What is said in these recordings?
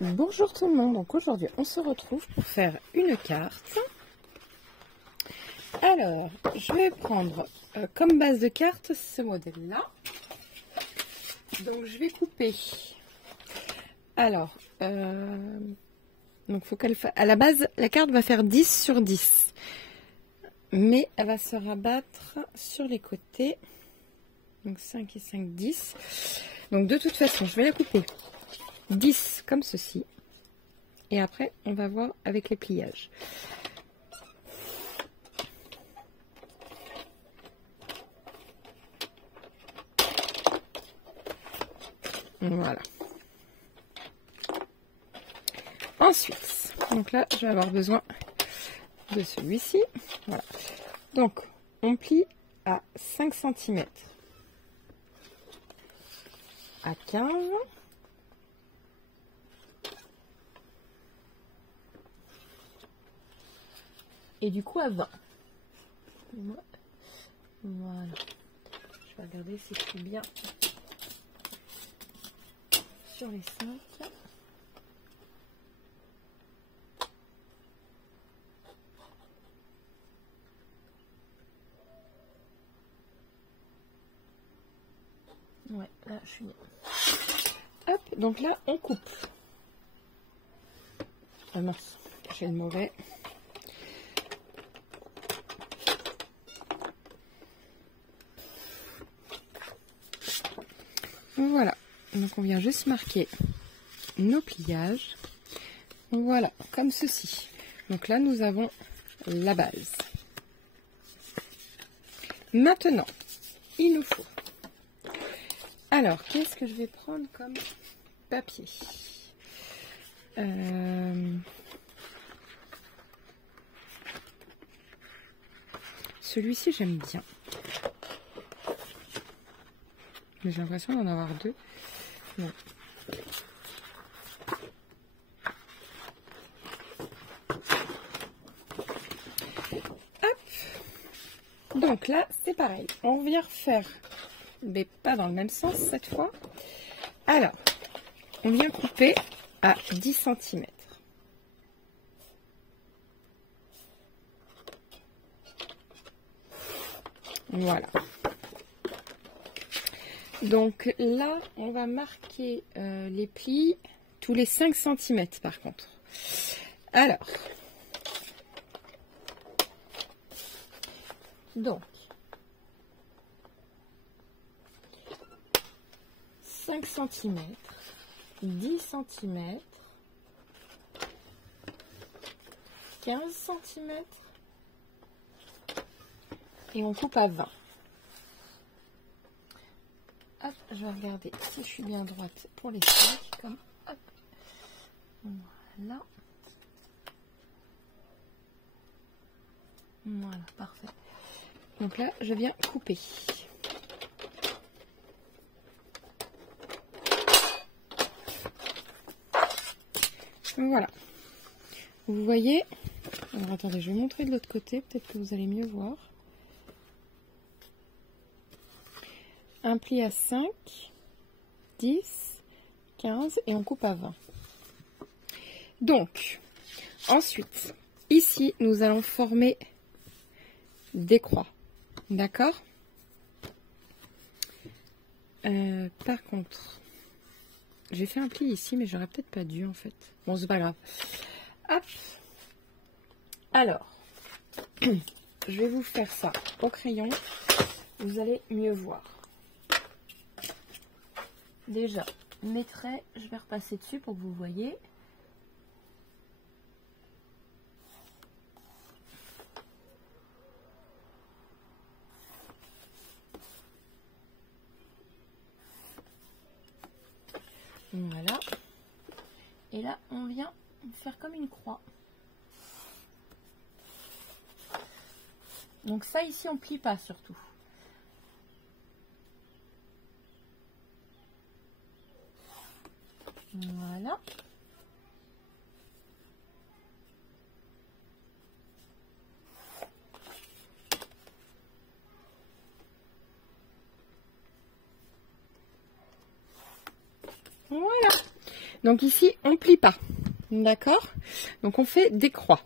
Bonjour tout le monde, donc aujourd'hui on se retrouve pour faire une carte. Alors, je vais prendre comme base de carte ce modèle-là. Donc je vais couper. Alors, donc faut qu'elle à la base, la carte va faire 10 sur 10. Mais elle va se rabattre sur les côtés. Donc 5 et 5, 10. Donc de toute façon, je vais la couper 10 comme ceci. Et après, on va voir avec les pliages. Voilà. Ensuite, donc là, je vais avoir besoin de celui-ci. Voilà. Donc, on plie à 5 cm. À 15. Et du coup à 20. Voilà. Je vais regarder si je suis bien sur les 5. Ouais, là je suis bien. Hop, donc là on coupe. Ah mince, j'ai le mauvais. Voilà, donc on vient juste marquer nos pliages. Voilà, comme ceci. Donc là, nous avons la base. Maintenant, il nous faut... Alors, qu'est-ce que je vais prendre comme papier? Celui-ci, j'aime bien. Mais j'ai l'impression d'en avoir deux. Bon. Hop. Donc là, c'est pareil. On vient refaire, mais pas dans le même sens cette fois. Alors, on vient couper à 10 cm. Voilà. Donc là, on va marquer les plis tous les 5 cm par contre. Alors, donc, 5 cm, 10 cm, 15 cm, et on coupe à 20. Hop, je vais regarder si je suis bien droite pour les 5, comme hop. Voilà. Voilà, parfait. Donc là, je viens couper. Voilà. Vous voyez. Alors attendez, je vais montrer de l'autre côté, peut-être que vous allez mieux voir. Un pli à 5, 10, 15 et on coupe à 20. Donc, ensuite, ici, nous allons former des croix. D'accord? Par contre, j'ai fait un pli ici, mais j'aurais peut-être pas dû en fait. Bon, c'est pas grave. Hop. Alors, je vais vous faire ça au crayon. Vous allez mieux voir. Déjà, mes traits, je vais repasser dessus pour que vous voyez. Voilà. Et là, on vient faire comme une croix. Donc ça, ici, on plie pas surtout. Voilà. Voilà. Donc ici, on plie pas. D'accord? Donc on fait des croix.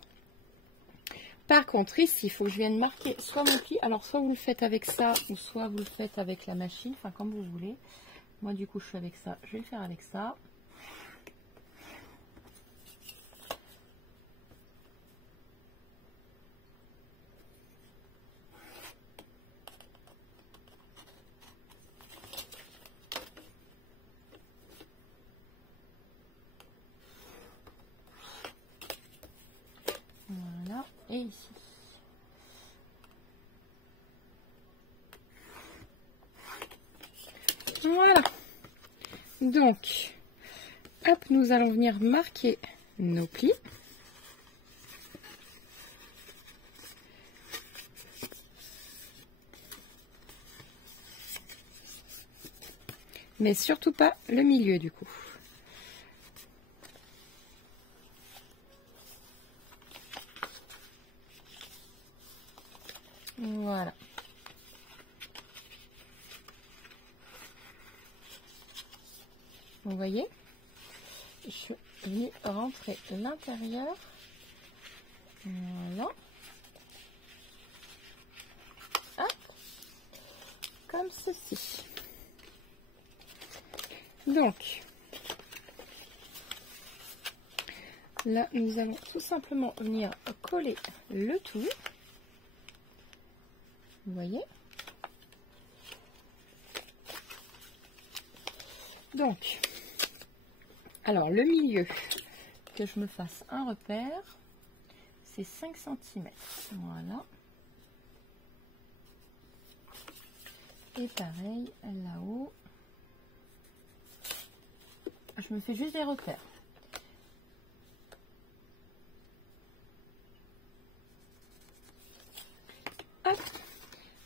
Par contre, ici, il faut que je vienne marquer soit mon pli. Alors, soit vous le faites avec ça, ou soit vous le faites avec la machine. Enfin, comme vous voulez. Moi, du coup, je suis avec ça. Je vais le faire avec ça. Voilà. Et ici. Voilà. Donc, hop, nous allons venir marquer nos plis. Mais surtout pas le milieu du coup. Voilà. Vous voyez, je suis venue rentrer l'intérieur. Voilà. Hop. Comme ceci. Donc, là, nous allons tout simplement venir coller le tout. Vous voyez? Donc, alors le milieu, que je me fasse un repère, c'est 5 cm. Voilà. Et pareil, là-haut, je me fais juste des repères. Hop.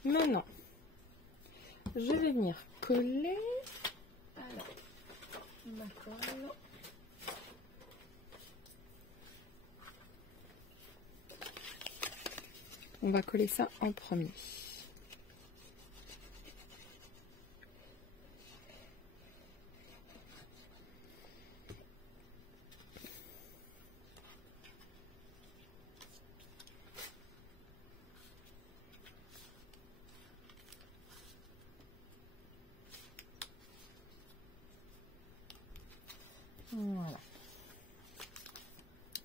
Maintenant, je vais venir coller. Alors, ma colle. On va coller ça en premier. Voilà.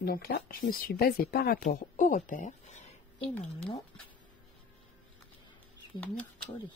Donc là, je me suis basée par rapport au repère. Et maintenant, je vais venir coller.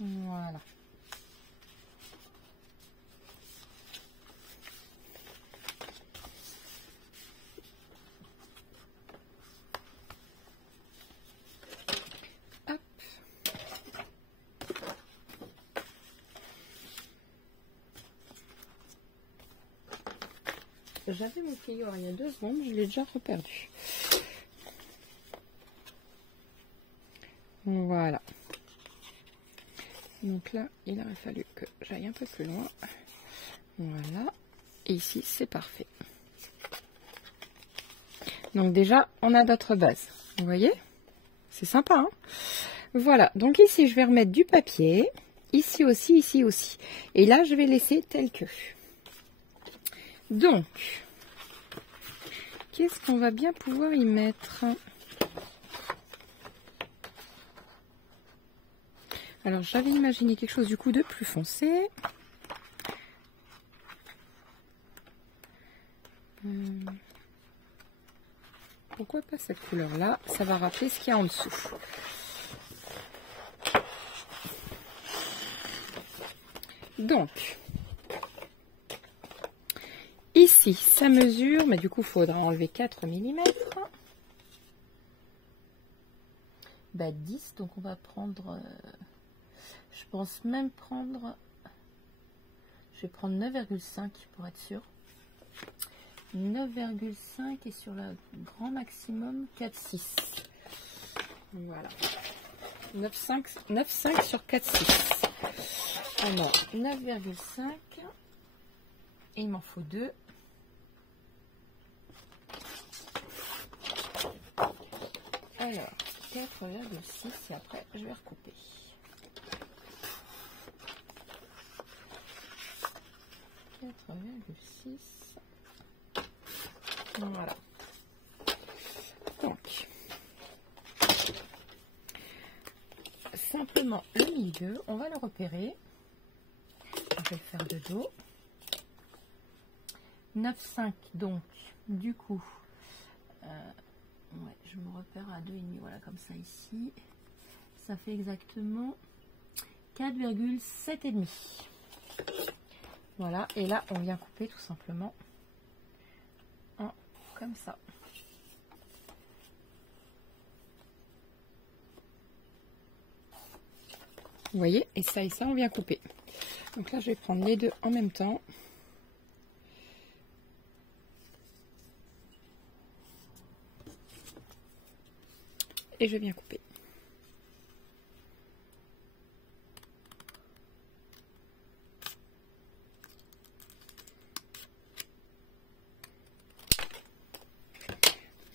Voilà. Hop. J'avais mon plieur il y a 2 secondes, je l'ai déjà reperdu. Voilà. Donc là, il aurait fallu que j'aille un peu plus loin. Voilà. Et ici, c'est parfait. Donc déjà, on a notre base. Vous voyez? C'est sympa, hein? Voilà. Donc ici, je vais remettre du papier. Ici aussi, ici aussi. Et là, je vais laisser tel que. Donc, qu'est-ce qu'on va bien pouvoir y mettre? Alors, j'avais imaginé quelque chose du coup de plus foncé. Pourquoi pas cette couleur-là? Ça va rappeler ce qu'il y a en dessous. Donc, ici, ça mesure, mais du coup, il faudra enlever 4 mm. Bah, 10, donc on va prendre... je pense même prendre... Je vais prendre 9,5 pour être sûr. 9,5 et sur le grand maximum 4,6. Voilà. 9,5 sur 4,6. Alors, 9,5. Et il m'en faut 2. Alors, 4,6 et après, je vais recouper. Voilà. Donc, simplement le milieu, on va le repérer. Je vais le faire de dos. 9,5 donc, du coup, ouais, je me repère à 2,5, voilà, comme ça ici. Ça fait exactement 4,7,5. Voilà, et là, on vient couper tout simplement en comme ça. Vous voyez, et ça, on vient couper. Donc là, je vais prendre les deux en même temps. Et je viens couper.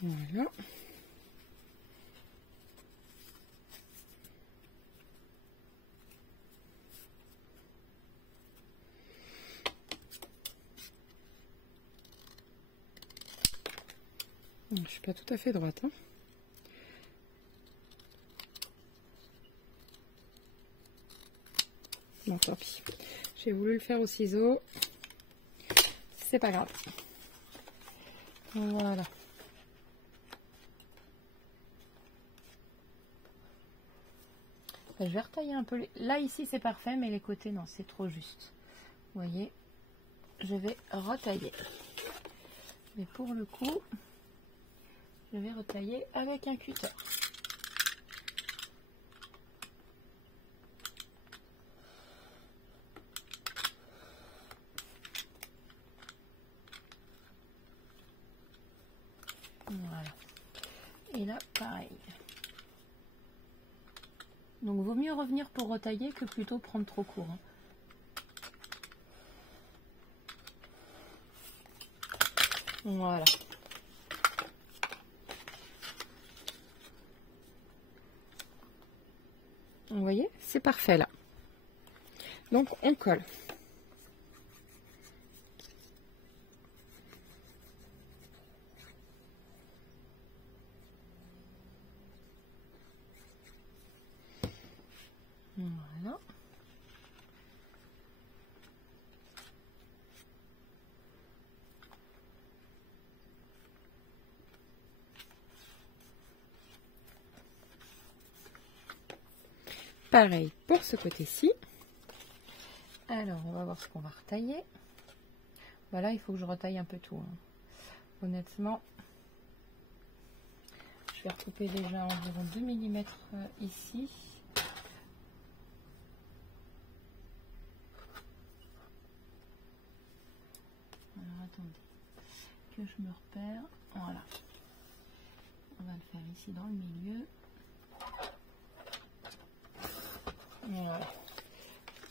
Voilà. Je suis pas tout à fait droite, hein. Bon, tant pis. J'ai voulu le faire au ciseau. C'est pas grave. Voilà. Je vais retailler un peu. Là, ici, c'est parfait, mais les côtés, non, c'est trop juste. Vous voyez, je vais retailler. Mais pour le coup, je vais retailler avec un cutter. Voilà. Et là, pareil. Donc, vaut mieux revenir pour retailler que plutôt prendre trop court, hein. Voilà. Vous voyez, c'est parfait là. Donc, on colle. Voilà. Pareil pour ce côté-ci. Alors, on va voir ce qu'on va retailler. Voilà, il faut que je retaille un peu tout, hein. Honnêtement, je vais recouper déjà environ 2 mm ici. Alors, attendez, que je me repère. Voilà. On va le faire ici dans le milieu. Voilà.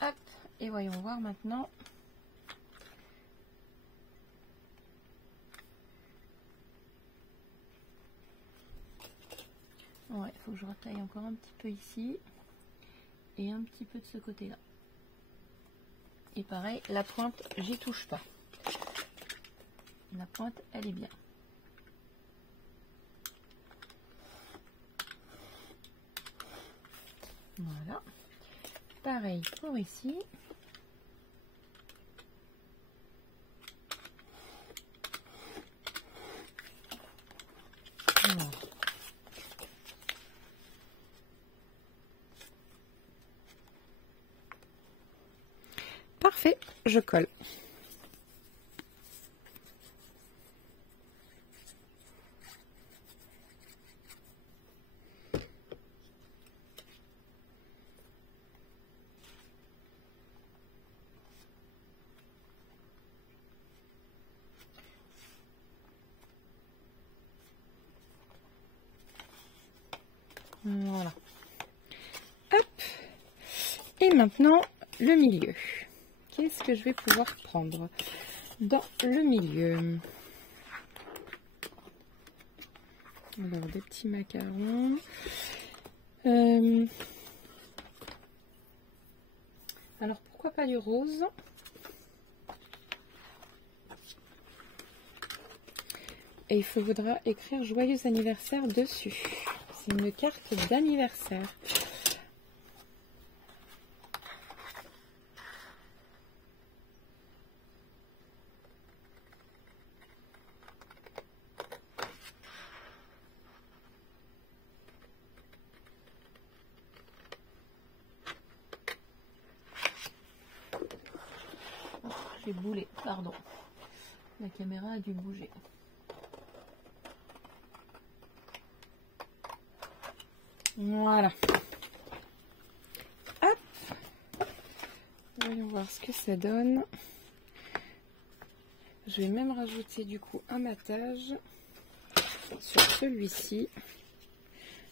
Hop. Et voyons voir maintenant. Ouais, il faut que je retaille encore un petit peu ici. Et un petit peu de ce côté-là. Et pareil, la pointe, j'y touche pas. La pointe, elle est bien. Voilà. Pareil pour ici. Voilà. Parfait, je colle. Voilà. Hop. Et maintenant, le milieu. Qu'est-ce que je vais pouvoir prendre dans le milieu? Alors, des petits macarons. Alors, pourquoi pas du rose? Et il faudra écrire joyeux anniversaire dessus. C'est une carte d'anniversaire. J'ai boulé, pardon. La caméra a dû bouger. Voilà. Hop. Voyons voir ce que ça donne. Je vais même rajouter du coup un matage sur celui-ci.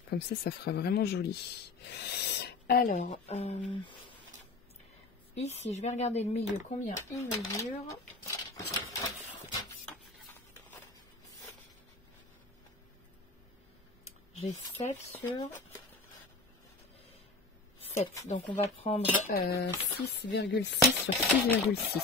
Comme ça fera vraiment joli. Alors, ici, je vais regarder le milieu, combien il mesure. J'ai 7 sur 7. Donc, on va prendre 6,6 sur 6,6.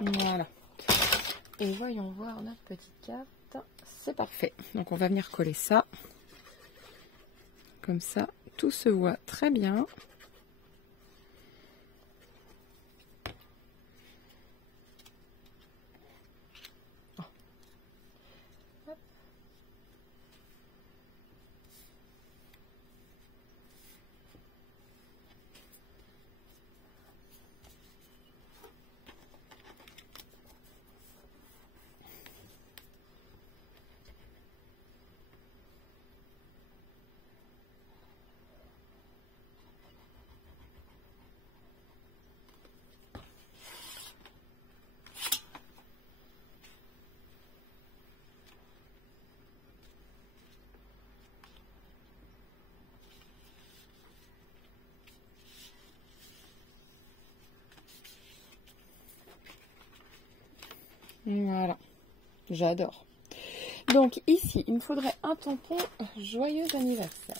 Voilà. Et voyons voir notre petite carte. C'est parfait. Donc, on va venir coller ça. Comme ça, tout se voit très bien. Voilà, j'adore. Donc ici, il me faudrait un tampon joyeux anniversaire.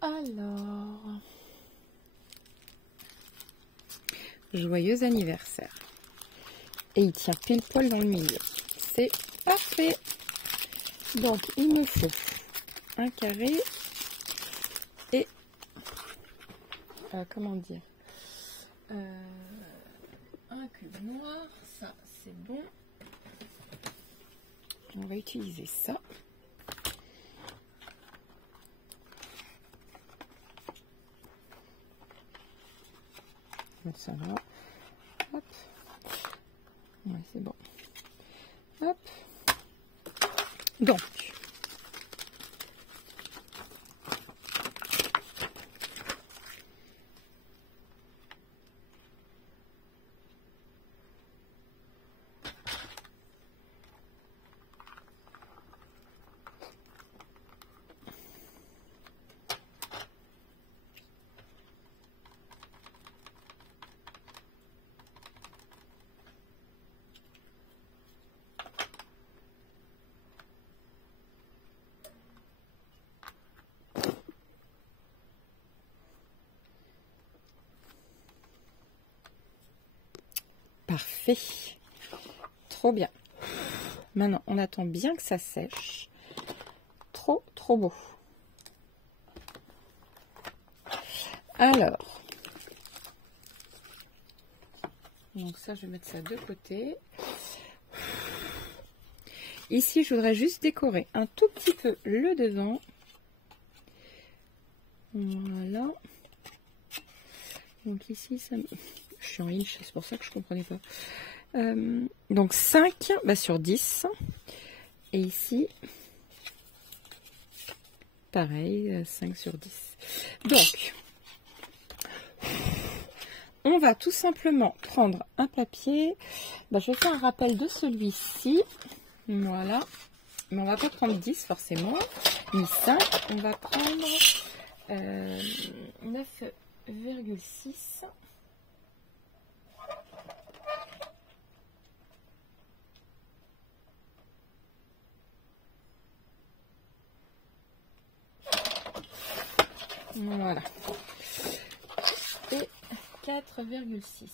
Alors, joyeux anniversaire. Et il tient pile poil dans le milieu. C'est parfait. Donc il me faut un carré et comment dire, un cube noir. Ça c'est bon. On va utiliser ça. Ça va. Hop. Ouais, c'est bon. Hop. Donc. Parfait. Trop bien. Maintenant, on attend bien que ça sèche. Trop, trop beau. Alors. Donc ça, je vais mettre ça de côté. Ici, je voudrais juste décorer un tout petit peu le devant. Voilà. Donc ici, ça... Je suis en inch, c'est pour ça que je ne comprenais pas. Donc 5 sur 10. Et ici, pareil, 5 sur 10. Donc, on va tout simplement prendre un papier. Ben, je vais faire un rappel de celui-ci. Voilà. Mais on va pas prendre 10 forcément, ni 5. On va prendre 9,6. Voilà. Et 4,6.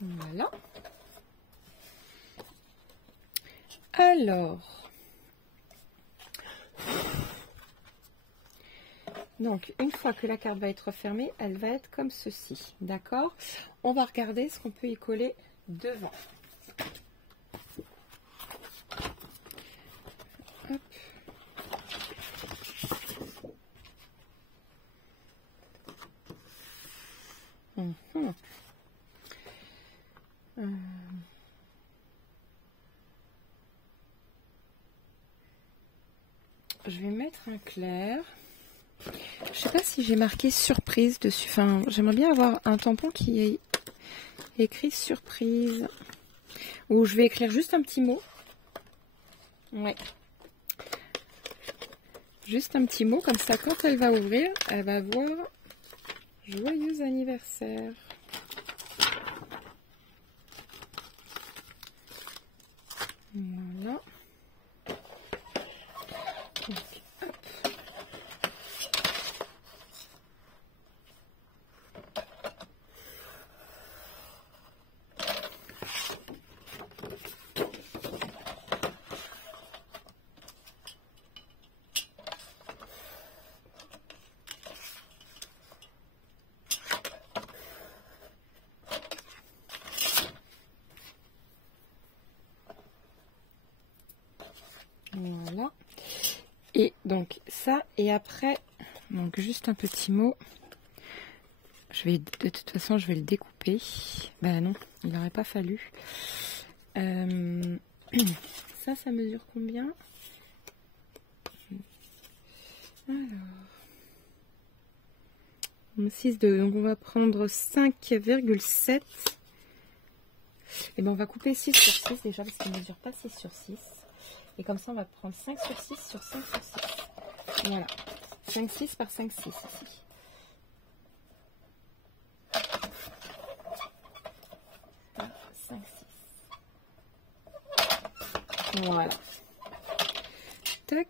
Voilà. Alors, donc une fois que la carte va être fermée, elle va être comme ceci, d'accord? On va regarder ce qu'on peut y coller devant. Hop. Je vais mettre un clair. Je sais pas si j'ai marqué surprise dessus. Enfin, j'aimerais bien avoir un tampon qui est écrit surprise. Ou je vais écrire juste un petit mot. Ouais. Juste un petit mot, comme ça, quand elle va ouvrir, elle va voir joyeux anniversaire. Voilà. Donc, hop. Voilà. Et donc ça, et après, donc juste un petit mot. Je vais, de toute façon, je vais le découper. Ben non, il n'aurait pas fallu. Ça mesure combien? Alors, 6,2. Donc on va prendre 5,7. Et ben on va couper 6 sur 6 déjà parce qu'il ne mesure pas 6 sur 6. Et comme ça, on va prendre 5 sur 6 sur 5 sur 6. Voilà. 5, 6 par 5, 6 ici. Par 5, 6. Voilà. Tac.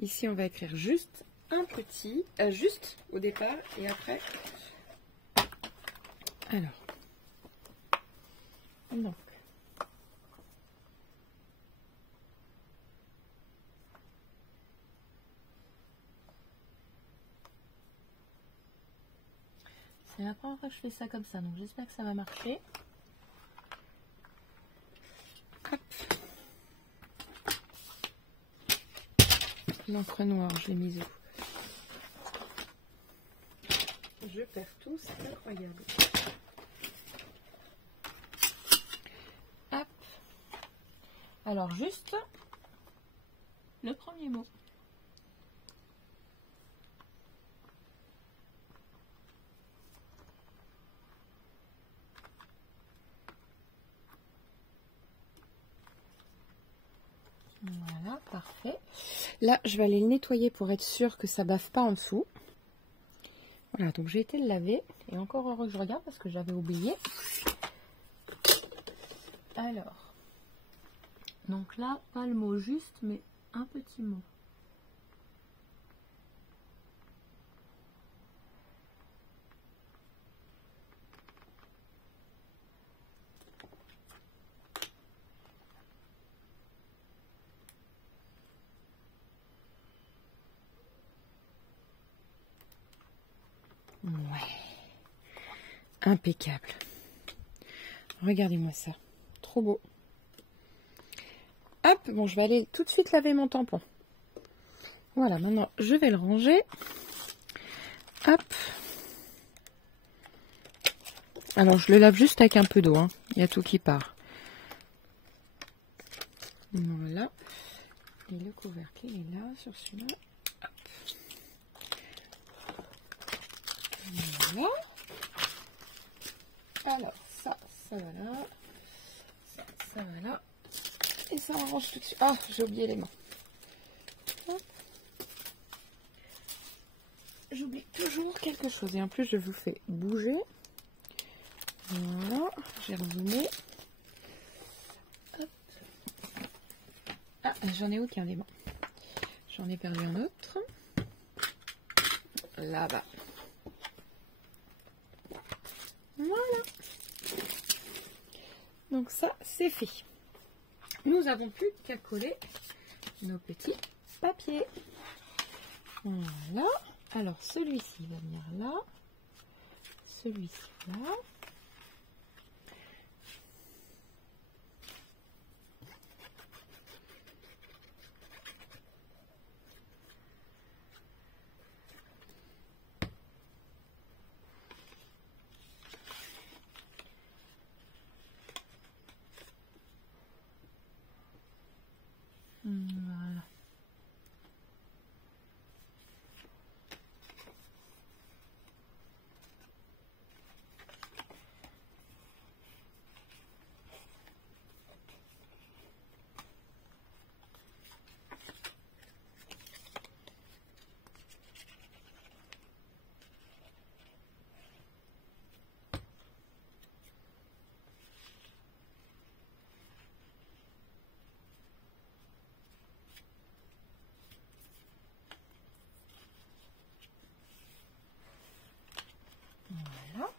Ici, on va écrire juste un petit, juste au départ et après. Alors. Donc. C'est la première fois que je fais ça comme ça, donc j'espère que ça va marcher. Hop. L'encre noire, je l'ai mise où? Je perds tout, c'est incroyable. Hop. Alors juste le premier mot. Voilà, parfait. Là, je vais aller le nettoyer pour être sûr que ça bave pas en dessous. Voilà, donc j'ai été le laver. Et encore heureux que je regarde parce que j'avais oublié. Alors, donc là, pas le mot juste, mais un petit mot. Ouais. Impeccable. Regardez-moi ça. Trop beau. Hop, bon, je vais aller tout de suite laver mon tampon. Voilà, maintenant, je vais le ranger. Hop. Alors, je le lave juste avec un peu d'eau, hein. Il y a tout qui part. Voilà. Et le couvercle, il est là, sur celui-là. Voilà. Alors, ça va là. Ça va là. Et ça arrange tout de suite. Ah, j'ai oublié les mains. J'oublie toujours quelque chose. Et en plus, je vous fais bouger. Voilà. J'ai remis. Ah, j'en ai aucun des mains. J'en ai perdu un autre. Là-bas. Voilà. Donc ça, c'est fait. Nous avons plus qu'à coller nos petits papiers. Voilà. Alors, celui-ci va venir là. Celui-ci là. Voilà. Voilà.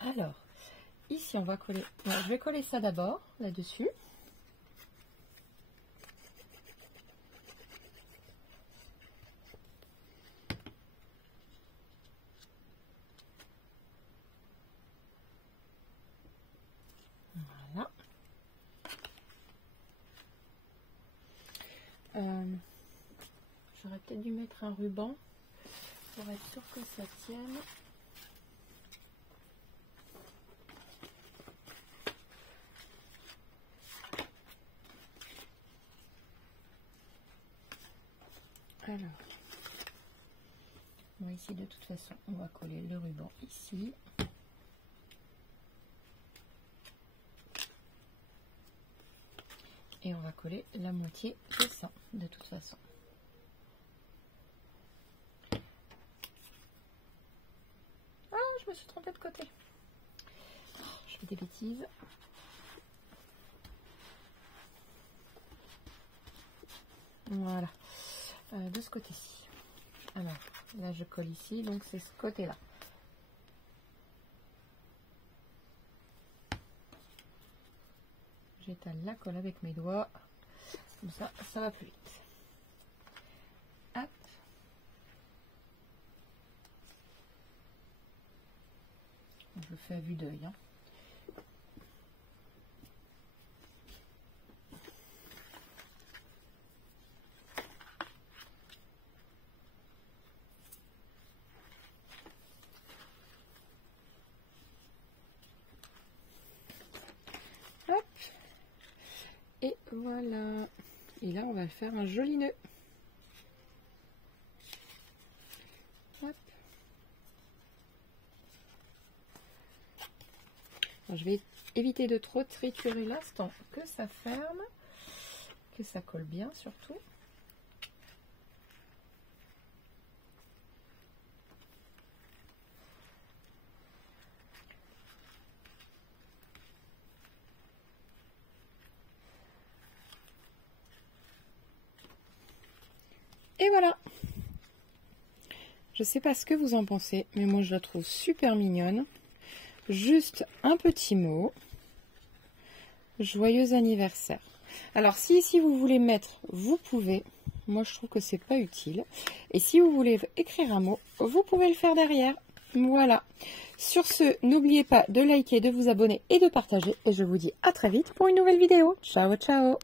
Alors, ici on va coller. Bon, je vais coller ça d'abord là-dessus. Voilà. J'aurais peut-être dû mettre un ruban pour être sûr que ça tienne. Alors, on va ici de toute façon, on va coller le ruban ici. Et on va coller la moitié de ça, de toute façon. Ah, je me suis trompée de côté. Je fais des bêtises. Voilà. De ce côté-ci. Alors, là je colle ici, donc c'est ce côté-là. J'étale la colle avec mes doigts, comme ça va plus vite. Hop. Je le fais à vue d'œil. Hein. Hop. Et voilà. Et là, on va faire un joli nœud. Hop. Alors, je vais éviter de trop triturer l'instant que ça ferme, que ça colle bien surtout. Et voilà. Je sais pas ce que vous en pensez, mais moi je la trouve super mignonne. Juste un petit mot. Joyeux anniversaire. Alors si vous voulez mettre, vous pouvez. Moi je trouve que c'est pas utile. Et si vous voulez écrire un mot, vous pouvez le faire derrière. Voilà. Sur ce, n'oubliez pas de liker, de vous abonner et de partager. Et je vous dis à très vite pour une nouvelle vidéo. Ciao, ciao.